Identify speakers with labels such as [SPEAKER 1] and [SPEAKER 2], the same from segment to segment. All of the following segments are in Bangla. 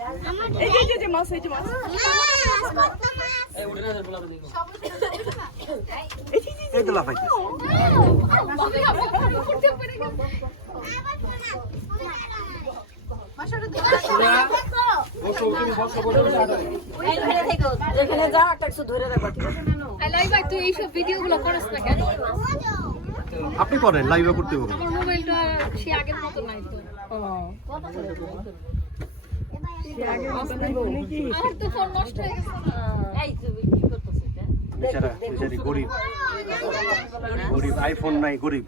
[SPEAKER 1] নিচে ভালো এই যে, যে যে মাছ এই যে মাছ।
[SPEAKER 2] এই তো লাফাইতে
[SPEAKER 1] যেখানে যা একটা কিছু ধরে রাখবা ঠিক আছে
[SPEAKER 3] আলাই ভাই তুই এইসব ভিডিওগুলো করিস না কেন
[SPEAKER 2] আপনি করেন লাইভে করতে হবে।
[SPEAKER 3] মোবাইলটা সে আগের মতো নাই তো।
[SPEAKER 2] বেচারা বেচারি গরিব। গরিব আইফোন নাই গরিব।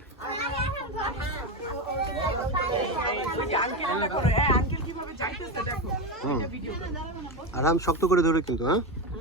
[SPEAKER 2] হুম। আর শক্ত করে ধরে কিন্তু হ্যাঁ?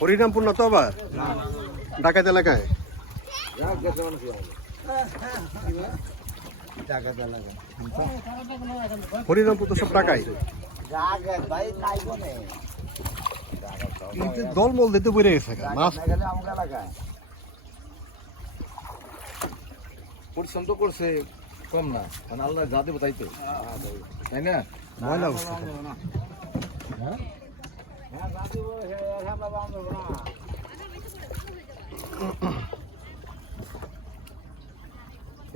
[SPEAKER 2] হরিরামপুর না। তো আবার? ডাকাত এলাকায়? হরিরামপুর তো সব টাকাই। দলমল দিতে বেড়ে গেছে
[SPEAKER 4] পরিশ্রম তো করছে। কম না মানে আল্লাহ যা দেবো তাই তো। তাই না?
[SPEAKER 2] ময়লা অবস্থা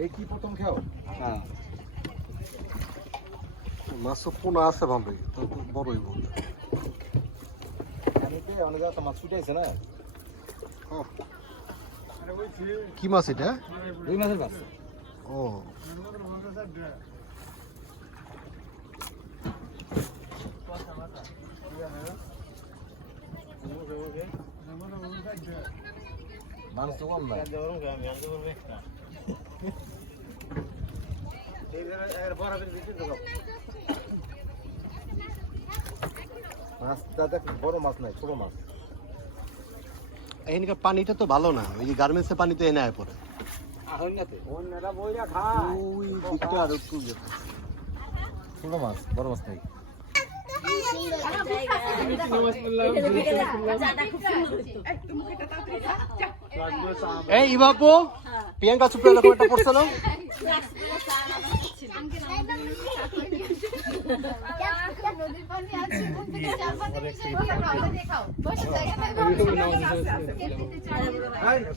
[SPEAKER 4] এই কি প্রথম খাও? হ্যাঁ।
[SPEAKER 2] মাছ পোনা আছে তো বড়ই বল
[SPEAKER 4] পানিতে অনেক মাছ ছুটাইছে না?
[SPEAKER 2] কি মাছ এটা?
[SPEAKER 4] দুই মাসের মাছ।
[SPEAKER 2] ও।
[SPEAKER 4] তো কম না মাছ দাদা বড় মাছ নাই ছোট মাছ
[SPEAKER 2] এখানকার পানিটা তো ভালো না, ওই গার্মেন্টসের পানিতে এনে আয় পরে।
[SPEAKER 4] ছোট মাছ বড় মাছ নাই।
[SPEAKER 2] এই ইবাপো প্রিয়াঙ্কা চোপড়া এরকম একটা পড়ছে না?
[SPEAKER 4] এইসব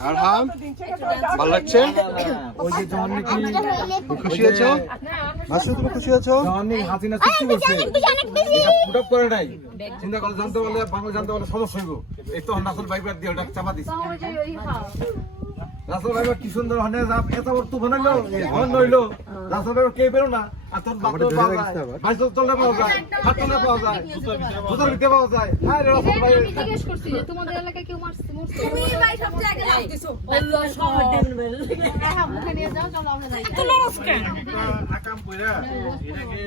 [SPEAKER 2] আর হ্যাঁ ভালো লাগছে?
[SPEAKER 4] ওই যে যখন নাকি
[SPEAKER 2] খুশি আছো? মাসু তুমি খুশি আছো?
[SPEAKER 4] নাকি হাসিনা আপ করে নাই। চিন্তা করে জানতে পারলে বাংলা জানতে পারলে সমস্যা হইব। এই তো নাসল বাইবার দিয়ে ওটা চাপা দিচ্ছে রাসেল ভাইবার কি সুন্দর হনে রাপ এত বড় তুফান হইল হন হইল রাসেল ভাইবার কে বেরো না? আর তোর বাপ
[SPEAKER 2] ধরে
[SPEAKER 4] যায়।
[SPEAKER 2] রাখিস না
[SPEAKER 4] তলে পাওয়া যায়। হাত তলে পাওয়া যায়। জুতোর ভিতরে পাওয়া যায়। হ্যাঁ রে রাসেল ভাই।
[SPEAKER 3] আমি জিজ্ঞেস করছি যে তোমাদের এলাকায় কেউ মারছে মরছে? হ্যাঁ মুখে নিয়ে যাও চলো আমরা যাই।
[SPEAKER 4] আকাম কইরা এটাকে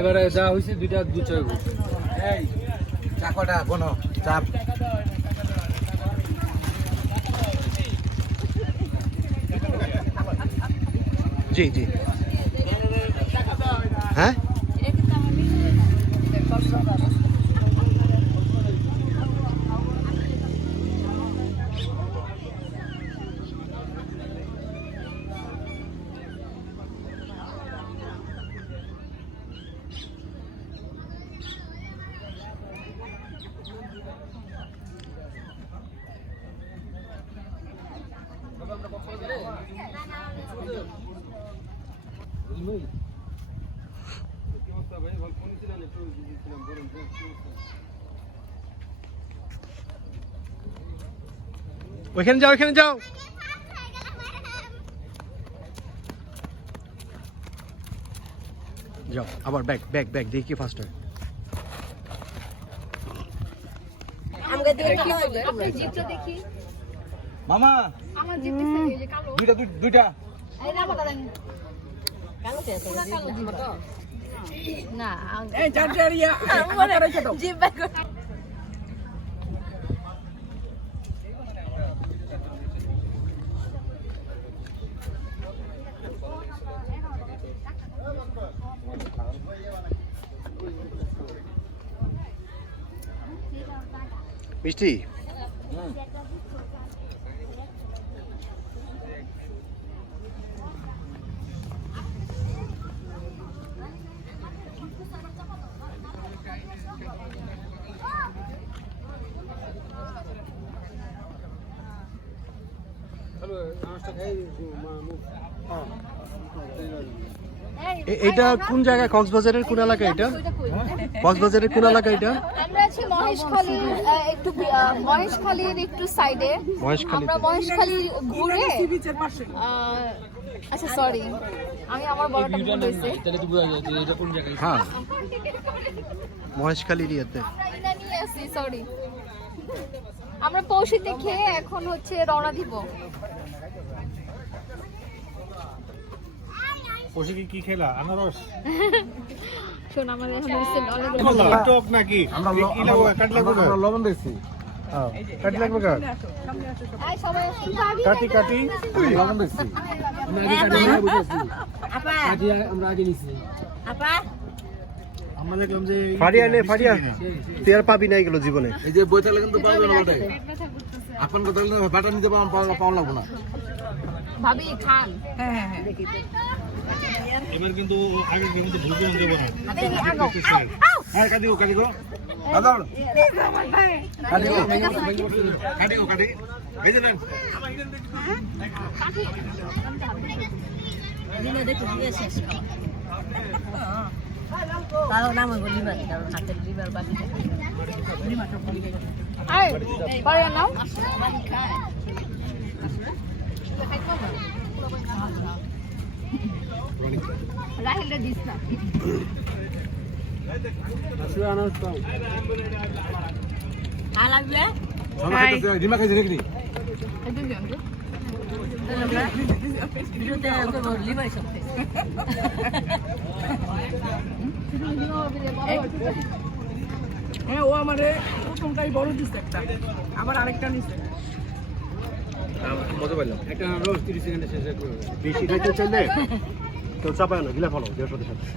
[SPEAKER 5] এবারে যা হয়েছে দুইটা দু ছয়
[SPEAKER 4] এই চা কোনো চাপ
[SPEAKER 2] জি জি। হ্যাঁ? ওইখানে যাও ওইখানে যাও। যাও আবার ব্যাগ ব্যাগ ব্যাগ দেখি ফার্স্ট হয়।
[SPEAKER 4] মামা দুইটা দুইটা।
[SPEAKER 3] না বাবা দেন
[SPEAKER 1] কালো কে আছে
[SPEAKER 3] পুরা কালো না
[SPEAKER 1] এই চার চার ইয়া আমার রেখে দাও জিভ ব্যাগ
[SPEAKER 2] মিষ্টি? এটা কোন জায়গায়? কক্সবাজারের কোন এলাকা এটা? কক্সবাজারের কোন এলাকা এটা?
[SPEAKER 3] আমরা আছি মহেশখালীর একটু মহেশখালীর একটু সাইডে
[SPEAKER 2] মহেশখালী।
[SPEAKER 3] আমরা মহেশখালী ঘুরে
[SPEAKER 1] বিচের পাশে।
[SPEAKER 3] আচ্ছা সরি আমি আমার বড়টা ভুল
[SPEAKER 5] তাহলে তো বোঝা যায় যে এটা কোন জায়গায়?
[SPEAKER 2] হ্যাঁ। মহেশখালীর ইয়েতে।
[SPEAKER 3] আমরা নিয়ে আসি সরি আমরা পৌষিতে খেয়ে এখন হচ্ছে রওনা দিব।
[SPEAKER 6] পশিকি কি খেলা? আনারস?
[SPEAKER 3] শোন আমার এখন রিসেন্ট অনেকগুলো
[SPEAKER 6] টক নাকি?
[SPEAKER 4] আমরা
[SPEAKER 6] কি লাগবে? কাট লাগবে
[SPEAKER 4] আমরা লবণ দিচ্ছি
[SPEAKER 6] কাট লাগবে কাট কাটি কাটি
[SPEAKER 4] লবণ
[SPEAKER 5] বসেছি কাটি আমরা আগে নিছি।
[SPEAKER 1] আপা।
[SPEAKER 6] আমরা যে
[SPEAKER 2] ফারিয়া নে ফারিয়া। তুই আর পাবি না এগুলো জীবনে।
[SPEAKER 4] এই যে বইটা কিন্তু না আপন কথা বাটা নিতে পাওয়া লাগবো না।
[SPEAKER 3] ভাবি খান।
[SPEAKER 1] হ্যাঁ হ্যাঁ হ্যাঁ।
[SPEAKER 6] এবার কিন্তু আগে কিন্তু ভুলতে দেবো না। হ্যাঁ কাটি গো কাটি গো।
[SPEAKER 4] দাদা। কাটি গো। কাটি গো। কাটি এই যে
[SPEAKER 1] তাও নাম লিভার কারণ হাতের লিভার বাকি
[SPEAKER 3] আয় পরে নাও। রাহিলটা দিস না।
[SPEAKER 5] আসলে আনারস পাও।
[SPEAKER 1] আর লাগবে?
[SPEAKER 4] সবাই ডিমা খাইছে নাকি?
[SPEAKER 3] একদম দিও
[SPEAKER 1] ভিডিওতে লিভার সব হ্যাঁ ও আমারে প্রথমটাই বড় দিচ্ছে একটা আবার আরেকটা নিছে।
[SPEAKER 4] মজা পাইলাম।
[SPEAKER 5] একটা রোজ তিরিশ সেকেন্ডে শেষ
[SPEAKER 2] বেশি খাইতে চাইলে কেউ চাপায় না গিলা ফলো দেড়শো
[SPEAKER 3] দেড়শো নাম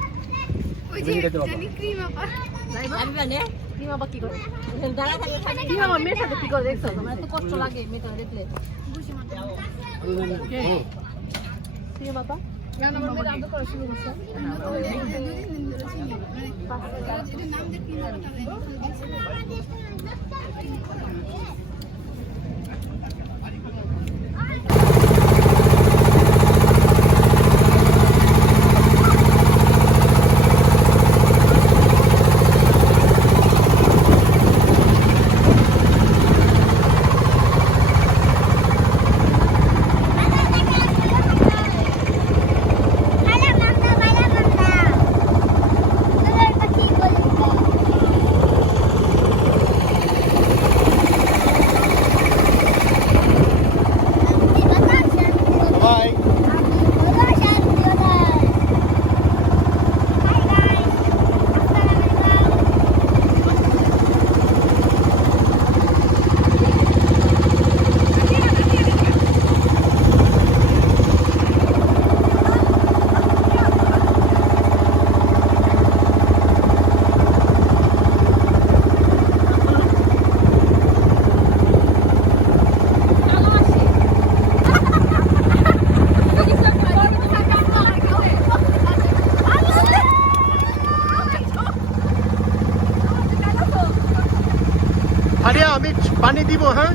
[SPEAKER 3] আমি পানি দিব হ্যাঁ?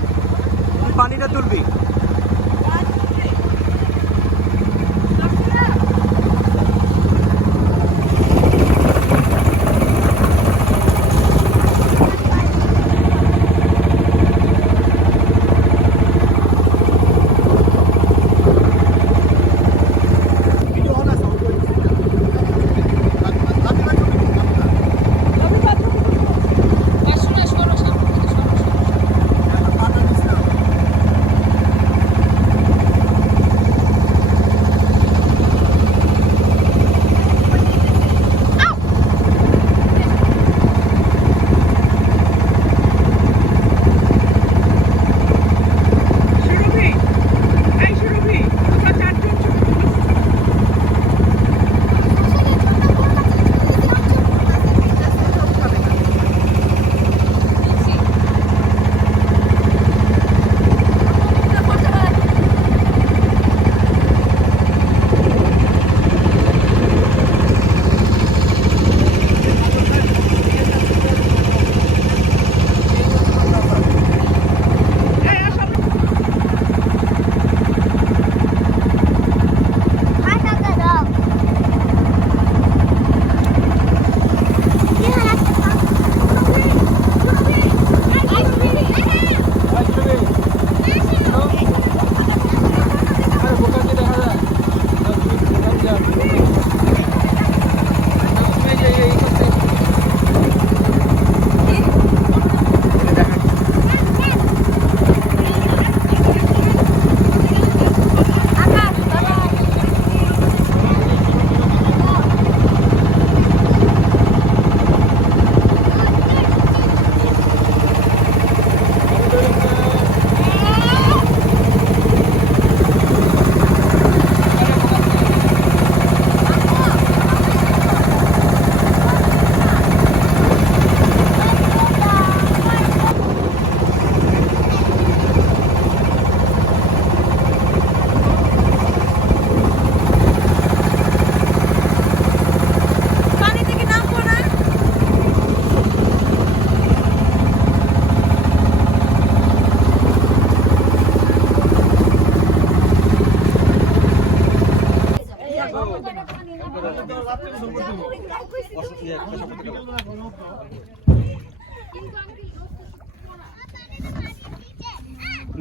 [SPEAKER 5] পানিটা তুলবি।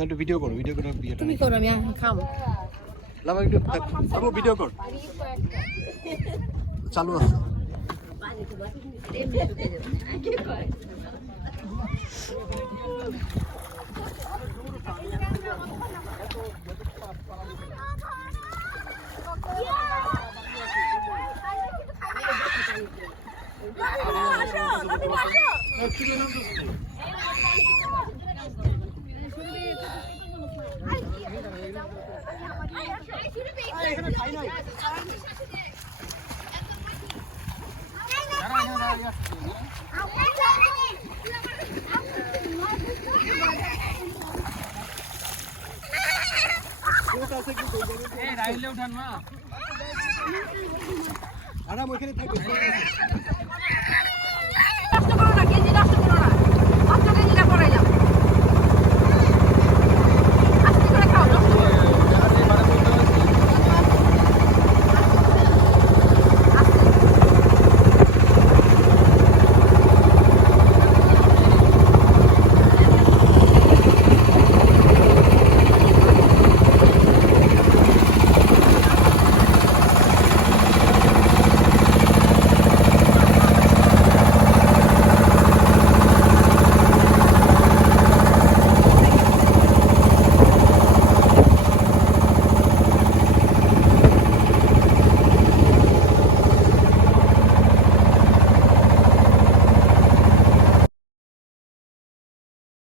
[SPEAKER 5] একটু ভিডিও করো ভিডিও করে বিয়েটা
[SPEAKER 2] তুমি করো আমি খাম
[SPEAKER 5] লাভ একটু আবু ভিডিও কর। চালু আছে। আরাম ওখানে থাকবে